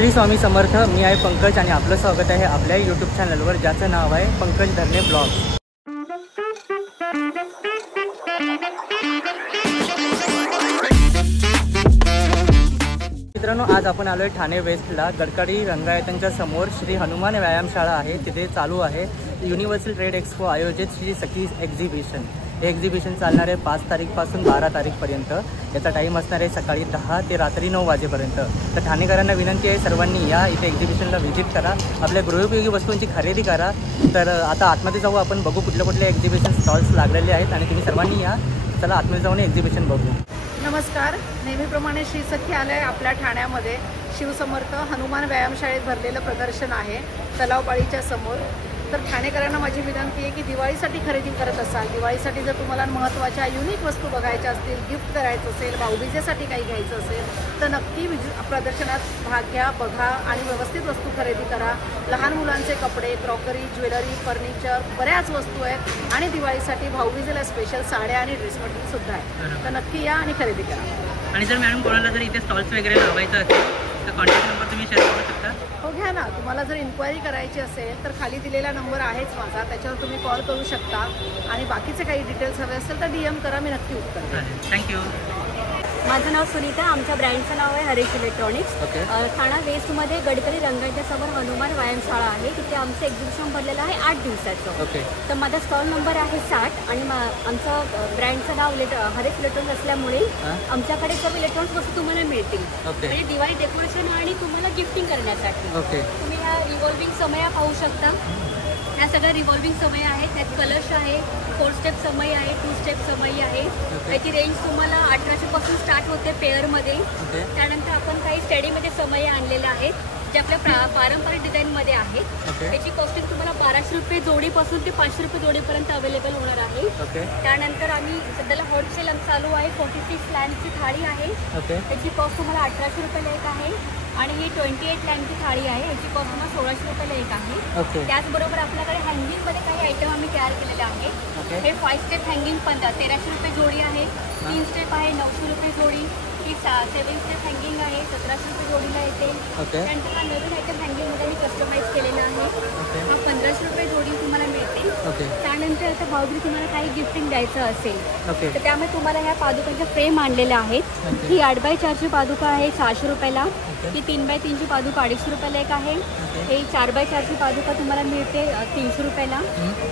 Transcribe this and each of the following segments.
श्री स्वामी समर्थ. मी आहे पंकज आणि आपलं स्वागत आहे आपल्या यूट्यूब चॅनलवर, ज्याचं नाव आहे पंकज धरणे ब्लॉग. मित्रांनो, आज आपण आलो आहे ठाणे वेस्टला. गडकरी रंगायतांच्या समोर श्री हनुमान व्यायामशाळा आहे. तिथे चालू आहे युनिव्हर्सल ट्रेड एक्सपो आयोजित श्री सखी एक्झिबिशन. हे एक्झिबिशन चालणार आहे 5 तारीखपासून 12 तारीखपर्यंत. याचा टाईम असणार आहे सकाळी 10 ते रात्री 9 वाजेपर्यंत. तर ठाणेकरांना विनंती आहे, सर्वांनी या इथे एक्झिबिशनला व्हिजिट करा, आपल्या गृहोपयोगी वस्तूंची खरेदी करा. तर आता आतमध्ये जाऊ, आपण बघू कुठले एक्झिबिशन स्टॉल्स लागलेले आहेत आणि तुम्ही सर्वांनी या. चला आतमध्ये जाऊन एक्झिबिशन बघू. नमस्कार. नेहमीप्रमाणे श्री सखी आलय आपल्या ठाण्यामध्ये शिवसमर्थ हनुमान व्यायामशाळेत भरलेलं प्रदर्शन आहे तलावपाळीच्या समोर. तर ठाणेकरांना माझी विनंती आहे की दिवाळीसाठी खरेदी करत असाल, दिवाळीसाठी जर तुम्हाला महत्त्वाच्या युनिक वस्तू बघायच्या असतील, गिफ्ट करायचं असेल, भाऊबीजेसाठी काही घ्यायचं असेल तर नक्की प्रदर्शनात भाग घ्या, बघा आणि व्यवस्थित वस्तू खरेदी करा. लहान मुलांचे कपडे, क्रॉकरी, ज्वेलरी, फर्निचर, बऱ्याच वस्तू आहेत आणि दिवाळीसाठी भाऊबीजेला स्पेशल साड्या आणि ड्रेस मटेरियल सुद्धा आहे. तर नक्की या आणि खरेदी करा. आणि जर मॅडम कोणाला जर इथे स्टॉल्स वगैरे लावायचं असेल तर कॉन्टॅक्ट नंबर तुम्ही शेअर करू शकता? हो, घ्या ना. तुम्हाला जर इन्क्वायरी करायची असेल तर खाली दिलेला नंबर आहेच माझा, त्याच्यावर तुम्ही कॉल करू शकता आणि बाकीचे काही डिटेल्स हवे असेल तर DM करा, मी नक्की उत्तर देईन. थँक्यू. माझं नाव सुनीता. आमच्या ब्रँडचं नाव आहे हरीश इलेक्ट्रॉनिक्स. ठाणा वेस्टमध्ये गडकरी रंगायच्या समोर हनुमान व्यायामशाळा आहे. तिथे आमचं एक्झिबिशन भरलेलं आहे 8 दिवसाचं. तर माझा स्टॉल नंबर आहे 60 आणि आमचं ब्रँडचं नाव हरीश इलेक्ट्रॉनिक्स असल्यामुळे आमच्याकडे सर्व इलेक्ट्रॉनिक्स वस्तू तुम्हाला मिळतील. म्हणजे दिवाळी डेकोरेशन आणि तुम्हाला गिफ्टिंग करण्यासाठी. तुम्ही ह्या रिव्हॉल्विंग समया पाहू शकता. ह्या सगळ्या रिव्हॉल्विंग समय आहेत. त्यात कलश आहे, 4 स्टेप समय आहे, 2 स्टेप समय आहे. त्याची रेंज तुम्हाला 1800 पासून स्टार्ट होते पेअरमध्ये. त्यानंतर आपण काही स्टडीमध्ये समय आणलेले आहेत जे आपल्या पारंपरिक डिझाईनमध्ये आहेत. त्याची कॉस्टिंग तुम्हाला 1200 रुपये जोडीपासून ते 500 रुपये जोडीपर्यंत अवेलेबल होणार आहे. त्यानंतर आम्ही सध्याला होलसेल चालू आहे. 46 लॅम्पची थाळी आहे. त्याची कॉस्ट तुम्हाला 1800 रुपयाला एक आहे. आणि ही 28 लॅम्पची थाळी आहे. याची कॉस्ट तुम्हाला 1600 रुपयाला एक आहे. त्याचबरोबर आपल्याकडे हँगिंगमध्ये काही आयटम आम्ही तयार केलेले आहेत. हे 5 स्टेप हँगिंग 1300 रुपये जोडी आहे. 3 स्टेप आहे 900 रुपये जोडी. ही 7 स्टेप हँगिंग आहे 1700 रुपये जोडीला येते. त्यानंतर हा नवीन आयटम हँगिंगमध्ये मी कस्टमाइज केलेला आहे. हा 1500 रुपये जोडी तुम्हाला मिळते. त्यानंतर आता भाऊबीज तुम्हाला काही गिफ्टिंग द्यायचं असेल तर त्यामुळे तुम्हाला ह्या पादुकांच्या फ्रेम आणलेल्या आहेत. ही 8x4ची पादुका आहे 600 रुपयाला. ही 3x3ची पादुका 250 रुपयाला एक आहे. हे 4x4ची पादुका तुम्हाला मिळते 300 रुपयाला.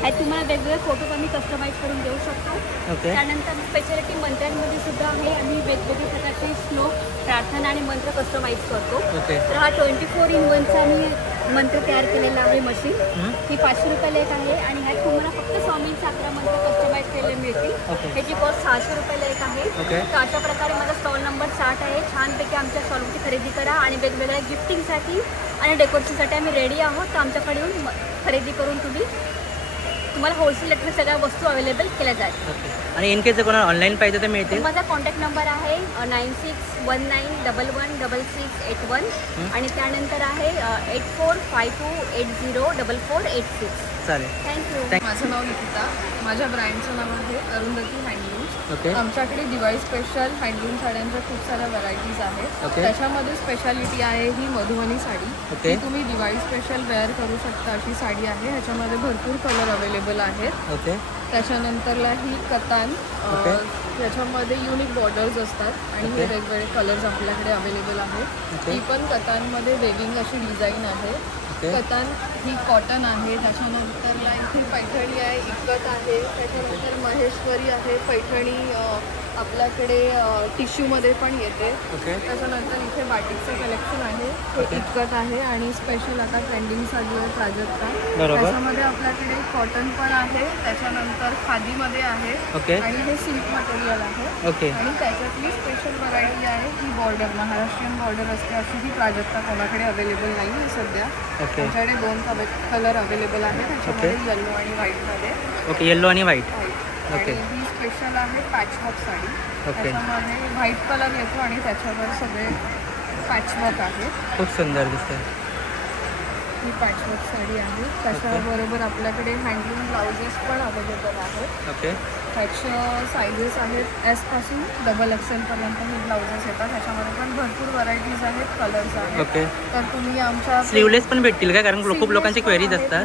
ह्यात तुम्हाला वेगवेगळे फोटोज आम्ही कस्टमाइज करून देऊ शकतो. त्यानंतर स्पेशालिटी मंत्र्यांमध्ये सुद्धा आहे. आम्ही वेगवेगळे प्रकारचे श्लोक, प्रार्थना आणि मंत्र कस्टमाइज करतो. तर हा 24x1चा आम्ही मंत्र तयार केलेला आहे मशीन. ही 500 रुपयाला एक आहे आणि ह्यात तुम्हाला फक्त स्वामींचे 11 मंत्र कस्टमाइज केलेले मिळतील. ह्याची कॉस्ट 600 रुपयाला एक आहे. तर अशा प्रकारे माझा स्टॉल नंबर 60 आहे. छानपैकी आमच्या स्टॉलची खरेदी करा आणि वेगवेगळ्या गिफ्टिंगसाठी आणि डेकोरेशनसाठी आम्ही रेडी आहोत. तर आमच्याकडे येऊन खरेदी करून तुम्हाला होलसेल रेटमध्ये सगळ्या वस्तू अवेलेबल केल्या जातील. आणि इन केस कोणाला ऑनलाईन पाहिजे तर मिळतील? माझा कॉन्टॅक्ट नंबर आहे 9619116681 आणि त्यानंतर आहे 8452804486. चालेल, थँक्यू. माझं नाव निकिता. माझ्या ब्रँडचं नाव आहे अरुंधती हँडलूम्स. आमच्याकडे दिवाळी स्पेशल हँडलूम साड्यांच्या खूप साऱ्या व्हरायटीज आहेत. त्याच्यामध्ये स्पेशालिटी आहे ही मधुबनी साडी. ती तुम्ही दिवाळी स्पेशल वेअर करू शकता अशी साडी आहे. ह्याच्यामध्ये भरपूर कलर अवेलेबल आहेत. त्याच्यानंतरला ही कतान, त्याच्यामध्ये युनिक बॉर्डर्स असतात आणि हे वेगवेगळे कलर्स आपल्याकडे अवेलेबल आहेत. ही पण कतानमध्ये वेविंग अशी डिझाईन आहे. कतान ही कॉटन आहे. त्याच्यानंतरला इथे पैठणी आहे, इक्कत आहे. त्याच्यानंतर महेश्वरी आहे. पैठणी आपल्याकडे टिश्यूमध्ये पण येते. त्याच्यानंतर इथे बाटिकचं कलेक्शन आहे. हे इक्कत आहे आणि स्पेशल आता ट्रेंडिंग चालू आहे प्राजक्ता. त्याच्यामध्ये आपल्याकडे कॉटन पण आहे. त्याच्यानंतर खादीमध्ये आहे आणि हे सिल्क मटेरियल आहे. आणि त्याच्यातली स्पेशल व्हरायटी आहे ही बॉर्डर, महाराष्ट्रीयन बॉर्डर असते अशी ही प्राजक्ता कोणाकडे अवेलेबल नाही आहे सध्या. त्याच्याकडे 2 कलर अवेलेबल आहे. त्याच्यामध्ये येल्लो आणि व्हाईटमध्ये. येल्लो आणि व्हाईट. आणि ही स्पेशल आहे पॅचवर्क साडी. त्याच्यामध्ये व्हाईट कलर येतो आणि त्याच्यावर सगळे पॅचवर्क आहे. खूप सुंदर दिसते. ही पॅचवर्क साडी आहे. त्याच्याबरोबर आपल्याकडे हँडलूम ब्लाउजेस पण अवेलेबल आहेत. ओके. ह्याच्या साईजेस आहेत एस पासून XXL पर्यंत हे ब्लाउजेस येतात. ह्याच्यामध्ये पण भरपूर व्हरायटीज आहेत, कलर्स आहेत. ओके. तर तुम्ही आमच्या स्लीवलेस पण भेटतील का? कारण खूप लोकांची क्वेरीज असतात.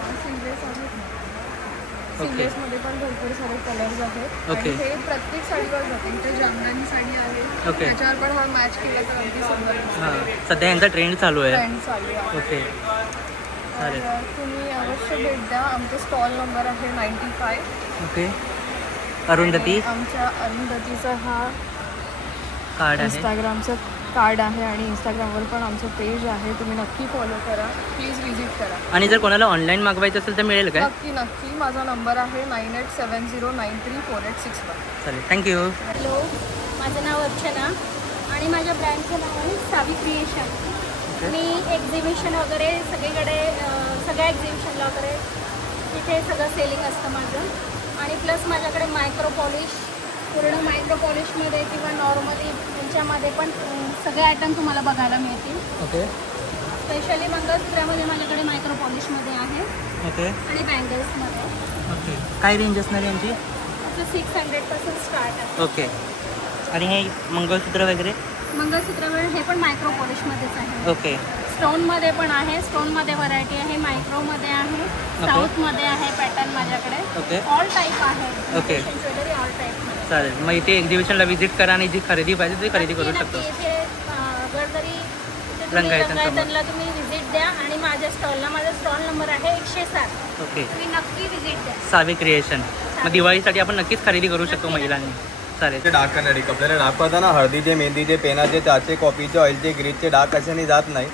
स्लीवलेस मध्ये पण भरपूर सारे कलर्स आहेत. आणि हे प्रत्येक साडीवर जाते. इथे जामदानी साडी आहे. त्याच्यावर पण हा मॅच केला तर अगदी सुंदर दिसते. सध्या यांचा ट्रेंड चालू आहे. ओके. तर तुम्ही अवश्य भेट द्या. आमचा स्टॉल नंबर आहे 95. ओके. अरुंधती, आमच्या अरुंधतीचा हा कार्ड आहे, इंस्टाग्रामचं कार्ड आहे आणि इंस्टाग्रामवर पण आमचं पेज आहे. तुम्ही नक्की फॉलो करा, प्लीज व्हिजिट करा. आणि जर कोणाला ऑनलाईन मागवायचं असेल तर मिळेल का? नक्की. माझा नंबर आहे 9870934861. चालेल, थँक्यू. हॅलो, माझं नाव अर्चना आणि माझ्या ब्रँडचं नाव आहे सावी क्रिएशन. मी एक्झिबिशन वगैरे सगळीकडे, सगळ्या एक्झिबिशनला वगैरे तिथे सगळं सेलिंग असतं माझं. आणि प्लस माझ्याकडे मायक्रो पॉलिश, पूर्ण मायक्रो पॉलिशमध्ये किंवा नॉर्मली त्यांच्यामध्ये पण सगळे आयटम तुम्हाला बघायला मिळतील. ओके. स्पेशली मंगळसूत्रामध्ये माझ्याकडे मायक्रो पॉलिशमध्ये आहे. ओके. आणि बँगल्समध्ये. ओके. काय रेंज असणार यांची? 600पासून स्टार्ट आहे. ओके. आणि हे मंगळसूत्र वगैरे? मंगळसूत्र हे पण मायक्रो पॉलिशमध्येच आहे. ओके. स्टोनमध्ये पण आहे. स्टोनमध्ये व्हरायटी आहे, मायक्रोमध्ये आहे, साऊथमध्ये आहे पॅटर्न माझ्याकडे. ओके. ऑल टाईप आहे. ओके. Jewellery all type. चालेल, मग इथे एक्झिबिशनला व्हिजिट करा आणि जी खरेदी पाहिजे ती खरेदी करू शकतो. इथे जरी रंगायतनला तुम्ही व्हिजिट द्या. आणि माझ्या स्टॉलला, माझा स्टॉल नंबर आहे 107. ओके. तुम्ही नक्की व्हिजिट द्या. सावी क्रिएशन. मग दिवाळीसाठी आपण नक्कीच खरेदी करू शकतो महिलांनी. चालेल. डाग करणारी कपड्याला डाग पडताना हळदीचे, मेहंदीचे, पेनाचे, त्याचे, कॉफीचे, ऑइलचे, ग्रीजचे डाग कशाने जात नाही.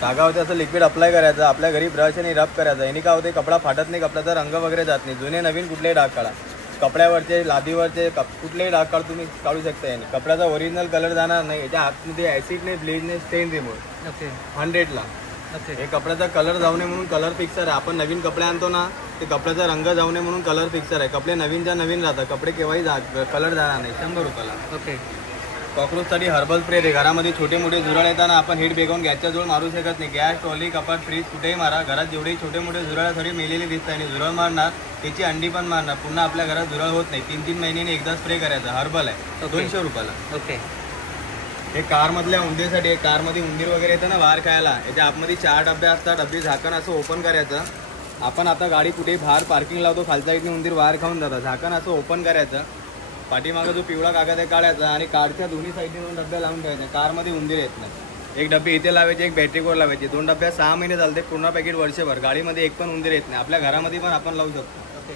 डागावरती असं लिक्विड अप्लाय करायचं, आपल्या घरी ब्रश आणि रब करायचं. याने काय होते, कपडा फाटत नाही, कपड्याचा रंग वगैरे जात नाही. जुने नवीन कुठलेही डाग काढा, कपड्यावरचे, लादीवरचे कुठलेही डाग तुम्ही काढू शकता. याने कपड्याचा ओरिजिनल कलर जाणार नाही. याच्या आतमध्ये ॲसिडने, ब्लीचने स्टेन रिमूव्ह. ओके. 100ला. ओके. हे कपड्याचा कलर जाऊ नये म्हणून कलर फिक्सर आहे. आपण नवीन कपडे आणतो ना, ते कपड्याचा रंग जाऊ नये म्हणून कलर फिक्सर आहे. कपडे नवीनच्या नवीन राहतात, कपडे केव्हाही कलर जाणार नाही. 100 रुपयाला. ओके. कॉकरोचसाठी हर्बल स्प्रे आहे. घरामध्ये छोटे मोठे झुरळ येताना आपण हीट बेगवून गॅसच्या जवळ मारू शकत नाही. गॅस, ट्रॉली, कपाट, फ्रीज कुठेही मारा. घरात जेवढेही छोटे मोठे झुरळ मेलेले दिसतात आणि झुरळ मारणार, त्याची अंडी पण मारणार. पुन्हा आपल्या घरात झुरळ होत नाही. 3-3 महिन्यांनी एकदा स्प्रे करायचा. हर्बल आहे. 200 रुपयाला. ओके. हे कारमधल्या उंदीसाठी, कारमध्ये उंदीर वगैरे येतं ना बाहेर खायला, याच्या आतमध्ये 4 डबे असतात. डबे झाकण असं ओपन करायचं. आपण आता गाडी कुठेही बाहेर पार्किंग लावतो, खालच्या साईडने उंदीर बाहेर खाऊन जातात. झाकण असं ओपन करायचं. पाठीमागं जो पिवळा कागद आहे काढायचा आणि कारच्या दोन्ही साईडने 2 डब्या लावून ठेवायचे. कारमध्ये उंदीर येत नाही. 1 डबे इथे लावायचे, 1 बॅटरीवर लावायचे. 2 डब्या 6 महिने चालते. पूर्ण पॅकेट वर्षभर. गाडीमध्ये 1 पण उंदीर येत नाही. आपल्या घरामध्ये पण आपण लावू शकतो. ओके.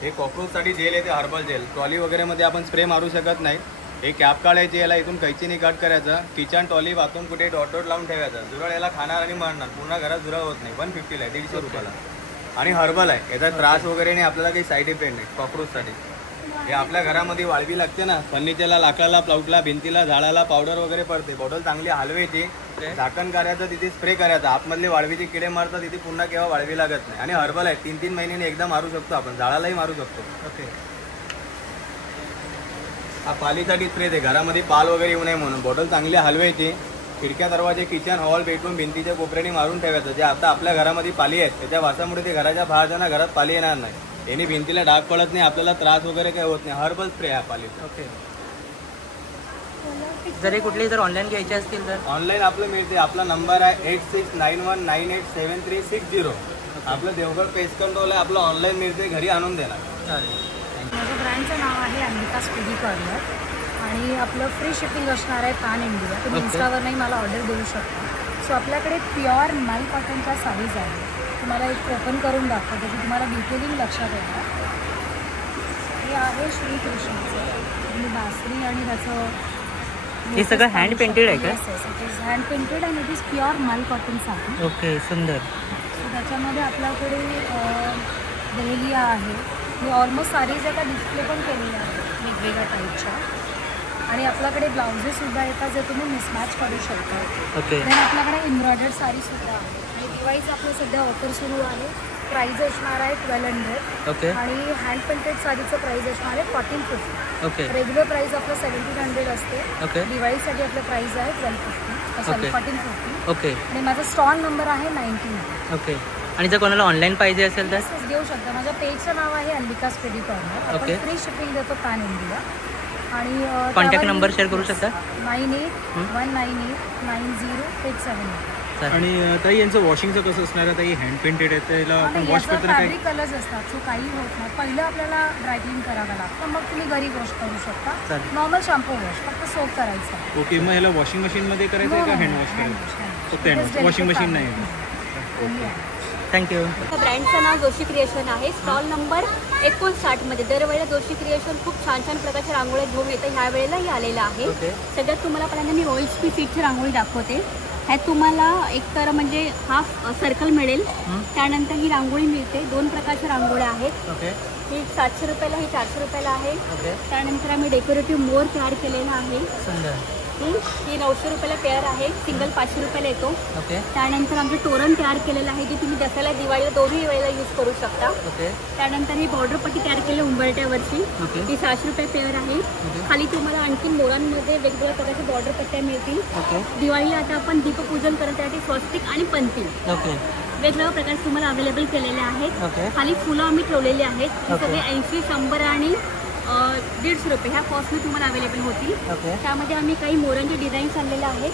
हे कॉकरोचसाठी जेल आहे, ते हर्बल जेल. ट्रॉली वगैरेमध्ये आपण स्प्रे मारू शकत नाही. हे कॅप काढायची, याला इथून कैचीने कट करायचं. किचन, टॉली, बाथरूम कुठे डॉट लावून ठेवायचं. झुरळ याला खाणार आणि मारणार. पूर्ण घरात झुरळ होत नाही. 150ला आहे, 150 रुपयाला. आणि हर्बल आहे. याचा त्रास वगैरे नाही, आपल्याला काही साईड इफेक्ट नाही. कॉकरोचसाठी हे आपल्या घरामध्ये वाळवी लागते ना, फर्निचरला, लाकडाला, प्लाउटला, भिंतीला, झाडाला पावडर वगैरे पडते. बॉटल चांगली हलवायची, झाकण करायचं, तिथे स्प्रे करायचा. आतमधले वाळवीचे किडे मारतात, तिथे पुन्हा केव्हा वाळवी लागत नाही. आणि हर्बल आहे. 3-3 महिन्याने एकदा मारू शकतो आपण. झाडालाही मारू शकतो. ओके. हा पालीसाठी स्प्रे आहे. घरामध्ये पाल वगैरे येऊ नये म्हणून. बॉटल चांगली हलवायची. खिडक्या, दरवाजे, किचन, हॉल, बेडरूम, भिंतीच्या कोपऱ्याने मारून ठेवायचं. जे आता आपल्या घरामध्ये पाली आहेत, त्याच्या वासामुळे ते घराच्या बाहेर जाणार, घरात पाली येणार नाही. याने भिंतीला डाग पडत नाही, आपल्याला त्रास वगैरे काही होत नाही. हर्बल स्प्रे आहे पालीचा. ओके. जरी कुठली जर ऑनलाईन घ्यायचे असतील तर ऑनलाईन आपलं मिळते. आपला नंबर आहे 8691987360. आपलं देवगड पेस्ट कंट्रोल आहे. आपलं ऑनलाईन मिळते, घरी आणून देणार. माझ्या ब्रँडचं नाव आहे अंबिका स्पीडी कॉर्नर आणि आपलं फ्री शिपिंग असणार आहे पॅन इंडिया. तुम्ही इन्स्टावरही मला ऑर्डर देऊ शकता. सो आपल्याकडे प्युअर मल कॉटनच्या साडीज आहे. तुम्हाला एक ओपन करून दाखवतो की तुम्हाला डिटेलिंग लक्षात येणार. हे आहे श्रीकृष्णाचं. तुम्ही बासरी आणि त्याचं हे सगळं हँड पेंटेड आहे का? Yes, it is hand painted and it is pure मल कॉटन साडी. ओके. सुंदर. सो त्याच्यामध्ये आपल्याकडे दहेलिया आहे. मी ऑलमोस्ट साडीज आता डिस्प्ले पण केलेल्या आहेत वेगवेगळ्या टाईपच्या. आणि आपल्याकडे ब्लाउजेससुद्धा येतात जे तुम्ही मिसमॅच करू शकता. ओके. देन आपल्याकडे एम्ब्रॉयडर्ड साडीसुद्धा आहे. आणि दिवाळीचं आपलं सध्या ऑफर सुरू आहे. प्राईज असणार आहे 1200. ओके. आणि हँड पेंटेड साडीचं प्राईज असणार आहे 1450. ओके. रेग्युलर प्राईस आपलं 1700 असते. ओके. दिवाळीसाठी आपलं प्राईज आहे 1250, सॉरी 1450. ओके. आणि माझा स्टॉल नंबर आहे 99. ओके. आणि जर कोणाला ऑनलाईन पाहिजे असेल तर देऊ शकता. माझ्या पेजचं नाव आहे अंबिका स्पेडी कॉर्नर. आपण फ्री शिपिंग देतो पॅन इंडिया. आणि कॉन्टॅक्ट नंबर शेअर करू शकता. 9819090878. आणि ताई यांचं वॉशिंगचं कसं असणार आहे? ताई हँड पेंटेड आहे, त्याला आपण वॉश करताना काय फॅब्रिक कलर्स असतात, सो काही होत नाही. पहिलं आपल्याला ड्रायक्लीन करावं लागतं, मग तुम्ही घरी वॉश करू शकता. नॉर्मल शॅम्पू वॉश, फक्त सोप करायचं. ओके, मग ह्याला वॉशिंग मशीनमध्ये करायचं आहे का हँड वॉश करायचं? फक्त हँड वॉश, वॉशिंग मशीन नाही. थँक्यू. ब्रँडचं नाव जोशी क्रिएशन आहे. स्टॉल नंबर 59 मध्ये दरवेळेला जोशी क्रिएशन खूप छान छान प्रकारच्या रांगोळ्या घेऊन येतं. ह्या वेळेलाही आलेलं आहे. सगळ्यात तुम्हाला पहिल्यांदा मी OHP सीटची रांगोळी दाखवते. ह्यात तुम्हाला एकतर म्हणजे हाफ सर्कल मिळेल. त्यानंतर ही रांगोळी मिळते. 2 प्रकारच्या रांगोळ्या आहेत. ही 700 रुपयाला, ही 400 रुपयाला आहे. त्यानंतर आम्ही डेकोरेटिव्ह मोर तयार केलेला आहे. ही 900 रुपयाला पेअर आहे. सिंगल 500 रुपयाला येतो. त्यानंतर आमचं तोरण तयार केलेलं आहे, जे तुम्ही दसऱ्याला दिवाळीला दोन्ही वेळेला यूज करू शकता. त्यानंतर ही बॉर्डर पट्टी तयार केली उंबरट्यावरची, ती 600 रुपये पेअर आहे. खाली तुम्हाला आणखी मोरांमध्ये वेगवेगळ्या प्रकारच्या बॉर्डर पट्ट्या मिळतील. दिवाळीला आता आपण दीपपूजन करत त्यासाठी स्वस्तिक आणि पंती वेगवेगळ्या प्रकारचे तुम्हाला अवेलेबल केलेले आहेत. खाली फुलं आम्ही ठेवलेली आहेत. हे सगळे 80, 100 आणि 150 रुपये ह्या कॉस्टने तुम्हाला अवेलेबल होतील. त्यामध्ये आम्ही काही मोरांचे डिझाईन्स आणलेले आहेत.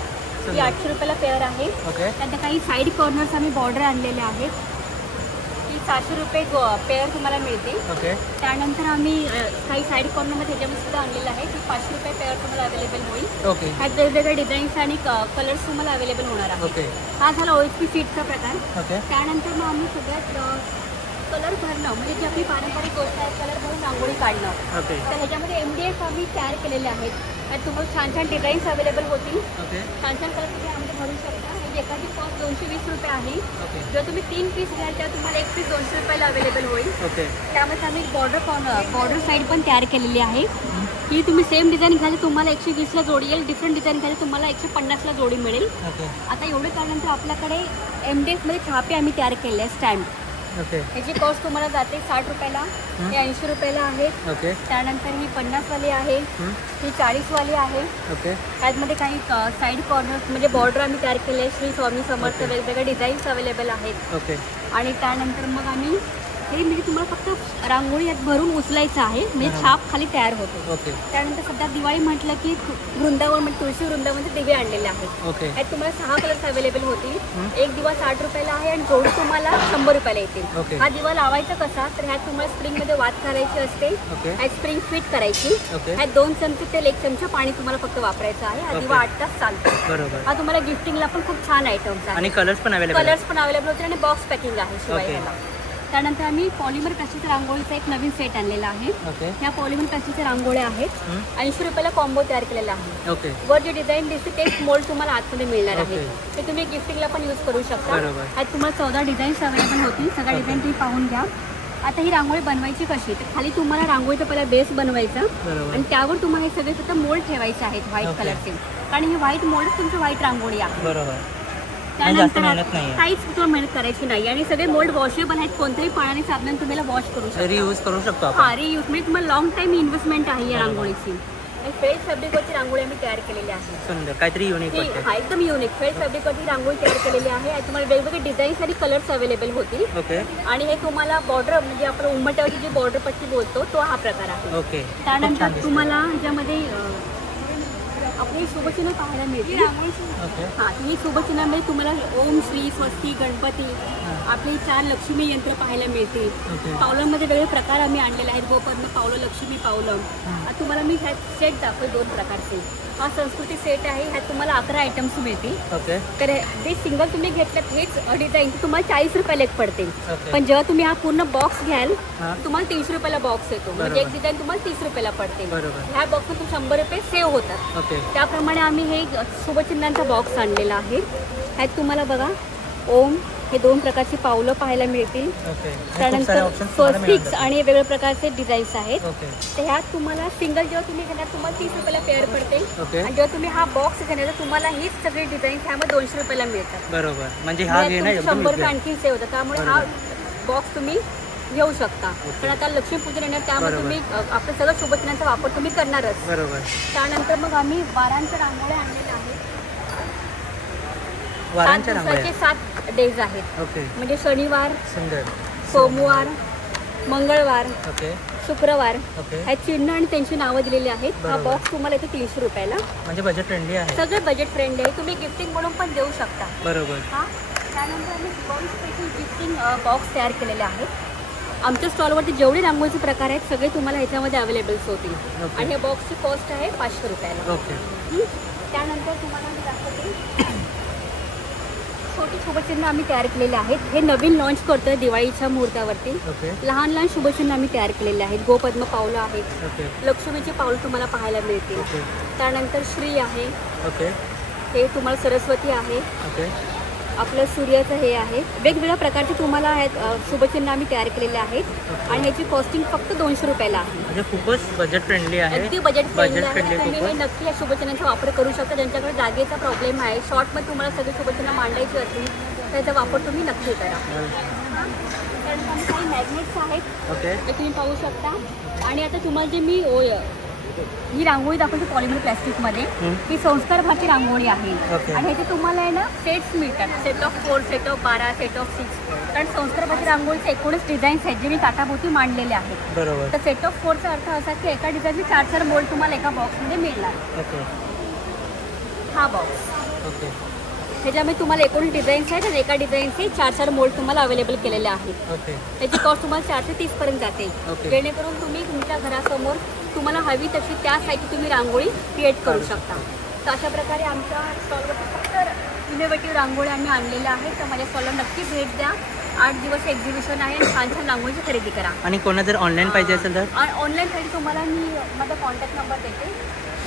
ही 800 रुपयाला पेअर आहे. त्यानंतर काही साईड कॉर्नर्स आम्ही बॉर्डर आणलेले आहेत. ही 600 रुपये पेअर तुम्हाला मिळते. त्यानंतर आम्ही काही साईड कॉर्नरमध्ये ह्याच्यामध्ये सुद्धा आणलेलं आहे. ती 500 रुपये पेअर तुम्हाला अवेलेबल होईल. ह्यात वेगवेगळे डिझाईन्स आणि कलर्स तुम्हाला अवेलेबल होणार आहेत. हा झाला OHP सीटचा प्रकार. त्यानंतर मग आम्ही सगळ्यात कलर भरणं म्हणजे जी आपली पारंपरिक गोष्ट आहे, कलर भरून रांगोळी काढणं. तर ह्याच्यामध्ये MDF आम्ही तयार केलेले आहेत. त्यात तुम्हाला छान छान डिझाईन्स अवेलेबल होतील. छान छान कलर तुम्ही आमच्या भरू शकता. एखादी कॉस्ट 220 रुपये आहे. जर तुम्ही 3 पीस घ्याल तर तुम्हाला 1 पीस 200 रुपयाला अवेलेबल होईल. त्यामध्ये आम्ही बॉर्डर साईड पण तयार केलेली आहे. ही तुम्ही सेम डिझाईन घ्याल तुम्हाला 120ला जोडी येईल. डिफरंट डिझाईन घ्याल तुम्हाला 150ला जोडी मिळेल. आता एवढं काढल्यानंतर आपल्याकडे MDF मध्ये छापे आम्ही तयार केले आहे, स्टॅम्प. ह्याची कॉस्ट तुम्हाला जाते 60 रुपयाला. हे 80 रुपयाला आहे. त्यानंतर ही 50 वाली आहे. ही 40 वाली आहे. त्यामध्ये काही साईड कॉर्नर म्हणजे बॉर्डर आम्ही तयार केले आहे. श्री स्वामी समर्थ वेगवेगळे डिझाईन्स अवेलेबल आहेत. आणि त्यानंतर मग आम्ही हे म्हणजे तुम्हाला फक्त रांगोळी यात भरून उचलायचं आहे, म्हणजे छाप खाली तयार होतो. त्यानंतर सध्या दिवाळी म्हटलं की वृंदावन म्हणजे तुळशी वृंदावनचे दिवे आणलेले आहेत. यात तुम्हाला 6 कलर्स अवेलेबल होतील. एक दिवा 60 रुपयाला आहे आणि जोडी तुम्हाला 100 रुपयाला येतील. हा दिवा लावायचा कसा तर ह्यात तुम्हाला स्प्रिंगमध्ये वात करायची असते. ह्यात स्प्रिंग फिट करायची. ह्यात 2 चमचे तेल 1 चमचा पाणी तुम्हाला फक्त वापरायचं आहे. हा दिवा 8 तास चालतो. हा तुम्हाला गिफ्टिंगला पण खूप छान आयटम्स आहे. आणि कलर्स पण अवेलेबल होते आणि बॉक्स पॅकिंग आहे शिवाय ह्याला. त्यानंतर आम्ही पॉलिमर प्लास्टिकच्या रांगोळीचा एक नवीन सेट आणलेला आहे. ह्या पॉलिमर प्लास्टिकच्या रांगोळ्या आहेत. 80 रुपयाला कॉम्बो तयार केलेला आहे. वर जे डिझाईन दिसते तेच मोल्ड तुम्हाला आतमध्ये मिळणार आहे. ते तुम्ही गिफ्टिंगला पण यूज करू शकता. ह्यात तुम्हाला 14 डिझाईन्स अवेलेबल होतील. सगळ्या डिझाईन तुम्ही पाहून घ्या. आता ही रांगोळी बनवायची कशी तर खाली तुम्हाला रांगोळीचा पहिला बेस बनवायचा आणि त्यावर तुम्हाला हे सगळे फक्त मोल्ड ठेवायचे आहेत व्हाईट कलरचे. कारण हे व्हाईट मोल्ड तुमची व्हाईट रांगोळी आहे. त्यानंतर काहीच तुम्हाला मेहनत करायची नाही आणि सगळे मोल्ड वॉशेबल आहेत. कोणत्याही पाण्याने साबणाने तुम्हाला वॉश करू शकता. रियूज करू शकतो. रियूज म्हणजे तुम्हाला लॉंग टाइम इन्व्हेस्टमेंट आहे या रांगोळीची. फेड फॅब्रिकवरची रांगोळी आम्ही तयार केलेली आहे. सुंदर काहीतरी युनिक एकदम युनिक फेड फॅब्रिकवरची रांगोळी तयार केलेली आहे. तुम्हाला वेगवेगळे डिझाईन्स आणि कलर्स अवेलेबल होतील. आणि हे तुम्हाला बॉर्डर म्हणजे आपण उंबरट्यावरची जी बॉर्डर पट्टी बोलतो तो हा प्रकार आहे. त्यानंतर तुम्हाला ह्याच्यामध्ये आपली शुभचिन्ह पाहायला मिळतील. ही शुभचिन्हामध्ये तुम्हाला ओम, श्री, स्वस्ती, गणपती, आपली 4 लक्ष्मी यंत्र पाहायला मिळतील. पावलांमध्ये वेगळे प्रकार आम्ही आणलेले आहेत. गोपर्ण पावलं, लक्ष्मी पावलं. तुम्हाला मी ह्यात सेट दाखवते 2 प्रकारचे. हा संस्कृती सेट आहे. ह्यात तुम्हाला 11 आयटम्स मिळतील. तर जे सिंगल तुम्ही घेतलं हेच डिझाईन तुम्हाला 40 रुपयाला एक पडते. पण जेव्हा तुम्ही हा पूर्ण बॉक्स घ्याल तुम्हाला 300 रुपयाला बॉक्स येतो. म्हणजे एक डिझाईन तुम्हाला 30 रुपयाला पडते. ह्या बॉक्समध्ये 100 रुपये सेव्ह होतात. त्याप्रमाणे आम्ही हे शुभचिन्हांचा बॉक्स आणलेला आहे. ह्यात तुम्हाला बघा ओम हे 2 प्रकारची पावलं पाहायला मिळतील. त्यानंतर स्वस्तिक्स आणि वेगवेगळ्या प्रकारचे डिझाईन्स आहेत. तर ह्यात तुम्हाला सिंगल जेव्हा तुम्ही घेणार तुम्हाला 30 रुपयाला पेअर पडते. आणि जेव्हा तुम्ही हा बॉक्स घेणार तर तुम्हाला हीच सगळी डिझाईन ह्यामध्ये 200 रुपयाला मिळतात. बरोबर म्हणजे 100 रुपये आणखी सेव्ह होतात. त्यामुळे हा बॉक्स तुम्ही घेऊ शकता. पण आता लक्ष्मीपूजन येणार त्यामुळे तुम्ही आपल्या सगळं शुभचिन्हांचा वापर तुम्ही करणारच. त्यानंतर मग आम्ही 12 रांगोळ्या आणलेल्या आहेत. वारांच्या 7 दिवसाचे 7 डेज आहेत. ओके. म्हणजे शनिवार, सुंदर. सोमवार, मंगळवार, ओके. शुक्रवार ओके. हे चिन्ह आणि त्यांची नावं दिलेली आहेत. हा बरोबर. बॉक्स तुम्हाला येतो 300 रुपयाला. म्हणजे बजेट फ्रेंडली आहे. सगळे बजेट फ्रेंडली आहे. तुम्ही गिफ्टिंग म्हणून पण देऊ शकता. बरोबर. हां, त्यानंतर आम्ही दिवाळी स्पेशल गिफ्टिंग बॉक्स तयार केलेले आहेत. आमच्या स्टॉलवरती जेवढे रांगोळीचे प्रकार आहेत सगळे तुम्हाला ह्याच्यामध्ये अवेलेबल्स होतील. ओके. आणि हे बॉक्सची कॉस्ट आहे 500 रुपयाला. ओके. त्यानंतर तुम्हाला मी दाखवते छोटी शुभचिन्ह आम्ही तयार केलेले आहेत. हे नवीन लॉन्च करतोय दिवाळीच्या मुहूर्तावरती. ओके. लहान लहान शुभचिन्ह आम्ही तयार केलेले आहेत. गोपद्म पावलं आहेत, ओके. लक्ष्मीची पावलं तुम्हाला पाहायला मिळतील. ओके. त्यानंतर श्री आहे, ओके. हे तुम्हाला सरस्वती आहे, ओके. आपलं सूर्याचं हे आहे. वेगवेगळ्या प्रकारचे तुम्हाला आहेत शुभचिन्ह आम्ही तयार केलेले आहेत. आणि ह्याची कॉस्टिंग फक्त 200 रुपयाला आहे. म्हणजे खूपच बजेट फ्रेंडली आहे. अगदी बजेट फ्रेंडली आहे. फ्रेंडली तुम्ही हे खूपच. नक्की या शुभचिन्हांचा वापर करू शकता. ज्यांच्याकडे जागेचा प्रॉब्लेम आहे, शॉर्टमध्ये तुम्हाला सगळे शुभचिन्ह मांडायची असतील त्याचा वापर तुम्ही नक्की करा. त्यानंतर काही मॅग्नेट्स आहेत, ओके. ते तुम्ही पाहू शकता. आणि आता तुम्हाला जे मी ही रांगोळी दाखवते पॉलिमर प्लॅस्टिकमध्ये, ही संस्कार भारती रांगोळी आहे. ओके. आणि ह्याचे तुम्हाला आहे ना सेट्स मिळतात. Set of 4, set of 12, set of 6. कारण संस्कार भारती रांगोळीचे 19 डिझाईन्स आहेत जे मी ताटाभोवती मांडलेले आहेत. बरोबर. तर सेट ऑफ 4चा अर्थ असा की एका डिझाईनचे 4 मोल्ड तुम्हाला एका बॉक्समध्ये मिळणार. ओके. हा बॉक्स, ओके. ह्याच्यामध्ये तुम्हाला 19 डिझाईन्स आहेत आणि एका डिझाईनचे 4 मोल्ड तुम्हाला अवेलेबल केलेले आहेत. ओके. त्याची कॉस्ट तुम्हाला 430 पर्यंत जाते. ओके. जेणेकरून तुम्ही तुमच्या घरासमोर तुम्हाला हवी तशी त्या साईजची तुम्ही रांगोळी क्रिएट करू शकता. तर अशा प्रकारे आमच्या स्टॉलवरती फक्त इनोव्हेटिव्ह रांगोळी आम्ही आणलेल्या आहेत. तर माझ्या स्टॉलला नक्की भेट द्या. 8 दिवस एक्झिबिशन आहे आणि छान छान रांगोळीची खरेदी करा. आणि कोणा जर ऑनलाईन पाहिजे असेल तर ऑनलाईनसाठी तुम्हाला मी माझा कॉन्टॅक्ट नंबर देते,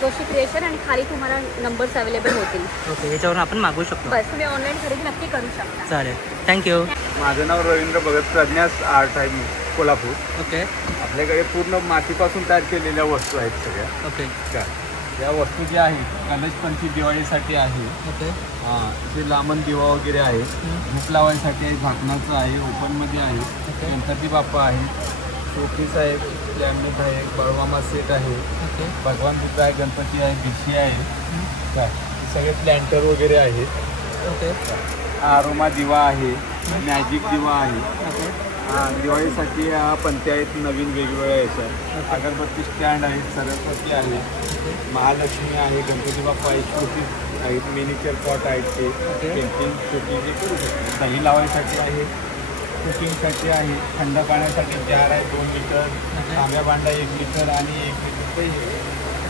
जोशी क्रिएशन, आणि खाली तुम्हाला नंबर्स अवेलेबल होतील. ओके. याच्यावरून आपण मागवू शकतो. बस तुम्ही ऑनलाईन खरेदी नक्की करू शकता. चालेल. थँक्यू. माझं नाव रवींद्र भगत, प्रज्ञास आर्ट आहे, कोल्हापूर. ओके. आपल्याकडे पूर्ण मातीपासून तयार केलेल्या वस्तू आहेत सगळ्या. ओके. या वस्तू ज्या आहेत कलशपंची दिवाळीसाठी आहे. ओके. हां, जे लांबण दिवा वगैरे आहे, भूक लावायसाठी आहे, झाकणाचं आहे, ओपनमध्ये आहे, गणपती बाप्पा आहे, शोपीस आहे, लॅमिनेट आहे, बाळूमामा सेट आहे, ओके. भगवान बुद्ध आहे, गणपती आहे, भिशी आहे, काय हे सगळे प्लॅन्टर वगैरे आहेत. ओके. आरोमा दिवा आहे, मॅजिक दिवा आहे. ओके. दिवाळीसाठी पंत्या आहेत नवीन वेगवेगळ्या याच्या. अगरबत्ती स्टँड आहेत, सरस्वती आहे, महालक्ष्मी आहे, गणपती बाप्पा आहे, छोटी आहेत, मिनिचर पॉट आहेत, ते पेंटिंग छोटी जे करू शकतो. दही लावायसाठी आहे, कुकिंगसाठी आहे, थंड पाण्यासाठी जार आहे 2 लिटर, तांब्या भांडा 1 लिटर आणि 1 लिटर दही.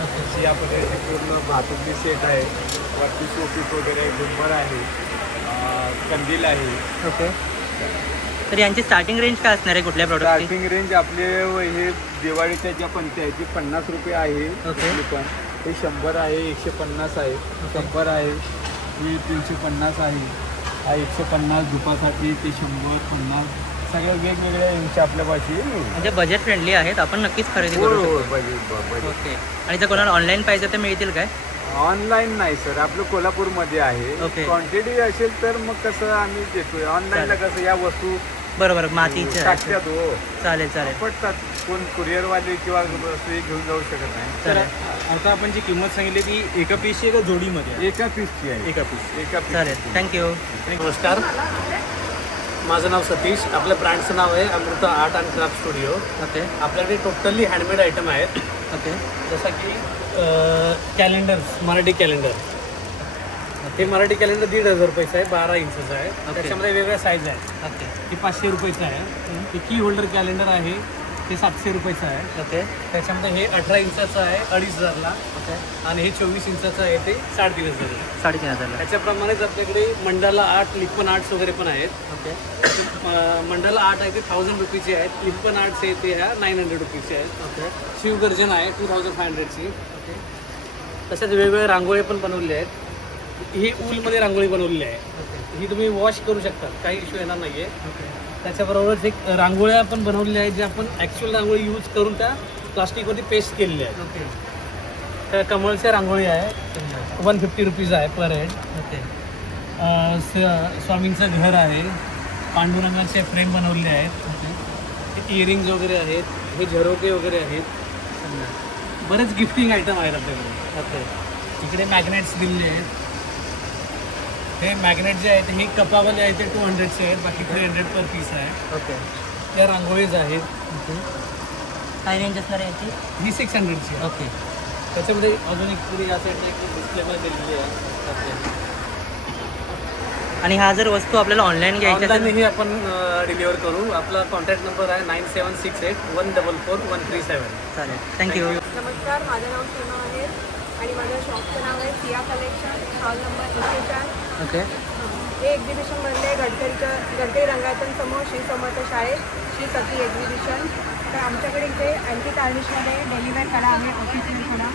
अशी या पद्धतीची पूर्ण भातुकली सेट आहे. वरती शोपीस वगैरे गुंबर आहे, कंदील आहे. ओके. तर यांची स्टार्टिंग रेंज काय असणार आहे कुठल्या प्रॉडक्टची? स्टार्टिंग रेंज आपले हे दिवाळीच्या ज्या पंत्या आहेत ती 50 रुपये आहे. ओके. पण हे 100 आहे, 150 आहे, 100 आहे, ही 350 आहे, हा 150 धुपासाठी, ते 100, 50 सगळ्या वेगवेगळ्या यांच्या आपल्यापाशी. म्हणजे बजेट फ्रेंडली आहेत, आपण नक्कीच खरेदी करू शकतो. ओके. आणि जर कोणाला ऑनलाईन पाहिजे तर मिळतील काय? ऑनलाईन नाही सर, आपलं कोल्हापूरमध्ये आहे. ओके. क्वांटिटी असेल तर मग कसं आम्ही देतोय. ऑनलाईनला कसं या वस्तू बरोबर मातीचे टाकतात. हो, चालेल चालेल. पडतात. कोण कुरिअरवाले किंवा वस्तू घेऊन जाऊ शकत नाही. तर आता आपण जी किंमत सांगितली ती एका पीसची का जोडीमध्ये? एका पीसची आहे. एका पीस. चालेल. थँक्यू. नमस्कार, माझं नाव सतीश. आपल्या ब्रँडचं नाव आहे Amruta art and craft studio. Okay. आपल्याकडे टोटली हँडमेड आयटम आहेत. ओके. जसं की कॅलेंडर्स, मराठी कॅलेंडर. हे मराठी कॅलेंडर 1,500 रुपयाचं आहे, 12 इंचचं आहे. त्याच्यामध्ये वेगवेगळ्या साईज आहेत. ओके. हे 500 रुपयाचं आहे. हे की होल्डर कॅलेंडर आहे, ते 700 रुपयाचं आहे. ओके. त्याच्यामध्ये हे 18 इंचाचं आहे 2,500ला. ओके. आणि हे 24 इंचाचं आहे ते 3,500. 3,500. त्याच्याप्रमाणेच आपल्याकडे मंडाला आर्ट, लिप्पन आर्ट्स वगैरे पण आहेत. ओके. मंडाला आर्ट आहे ते 1,000 रुपीचे आहेत. लिप्पन आर्ट्स आहे ते ह्या 900 रुपीचे आहेत. ओके. शिवगर्जन आहे 2,500ची. तसेच वेगवेगळे रांगोळी पण बनवले आहेत. ही ऊलमध्ये रांगोळी बनवलेली आहे. ही तुम्ही वॉश करू शकता, काही इश्यू येणार नाही आहे. त्याच्याबरोबरच एक रांगोळ्या पण बनवलेल्या आहेत, ज्या आपण ॲक्च्युअल रांगोळी यूज करून त्या प्लास्टिकवरती पेस्ट केलेल्या आहेत. ओके. त्या कमळच्या रांगोळी आहे, 150 रुपीज आहे पर हेड. ओके. स्वामींचं घर आहे, पांडुरंगाचे फ्रेम बनवलेले आहेत. ओके. इयरिंग्ज वगैरे आहेत, हे झरोके वगैरे आहेत. बरेच गिफ्टिंग आयटम आहेत आपल्याकडे. ओके. इकडे मॅग्नेट्स दिलेले आहेत. हे मॅग्नेट जे आहेत हे कपावाले आहेत ते 200चे आहेत, बाकी 300 पर पीस आहे. ओके. त्या रांगोळीज आहेत. ओके. काय रेंज असणार आहे याची? ही 600ची आहे. ओके. त्याच्यामध्ये अजून एक पुरी या साईडला एक डिस्प्लेमध्ये दिलेली आहे. ओके. आणि हा जर वस्तू आपल्याला ऑनलाईन घ्यायची ऑनलाईनही आपण डिलिव्हर करू. आपला कॉन्टॅक्ट नंबर आहे 9768144137. चालेल. थँक्यू. नमस्कार, माझं नाव सीमा आहे आणि माझ्या शॉपचं नाव आहे Siya collection, stall number 104. Okay. हे एक्झिबिशन बनले गडकरी रंगायतांसमोर श्री समर्थ शाळेत श्री सखी एक्झिबिशन. तर आमच्याकडे इथे अँटी टार्निशमध्ये डेलिव्हर कडा आहे, ऑफिशियल कडा,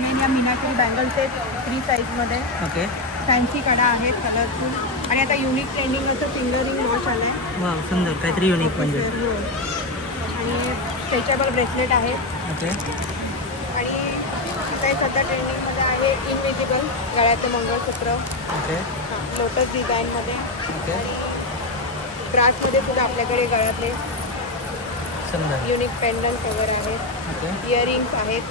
मेन या मीनाकरी बँगल सेट 3 साईजमध्ये. ओके. फॅन्सी कडा आहेत कलरफुल आणि आता युनिक ट्रेंडिंग असं फिंगरिंग वॉच आलं आहे. वा, सुंदर, काहीतरी युनिक म्हणजे. आणि स्ट्रेचेबल ब्रेसलेट आहे. ओके. आणि काही सध्या ट्रेंडिंगमध्ये आहे इनविजिबल गळ्याचं मंगळसूत्र. ओके. लोटस डिझाईनमध्ये. ओके. आणि ग्रासमध्ये सुद्धा आपल्याकडे गळ्यातले सुंदर युनिक पेंडंट वगैरे आहेत. ओके. इयरिंग्स आहेत.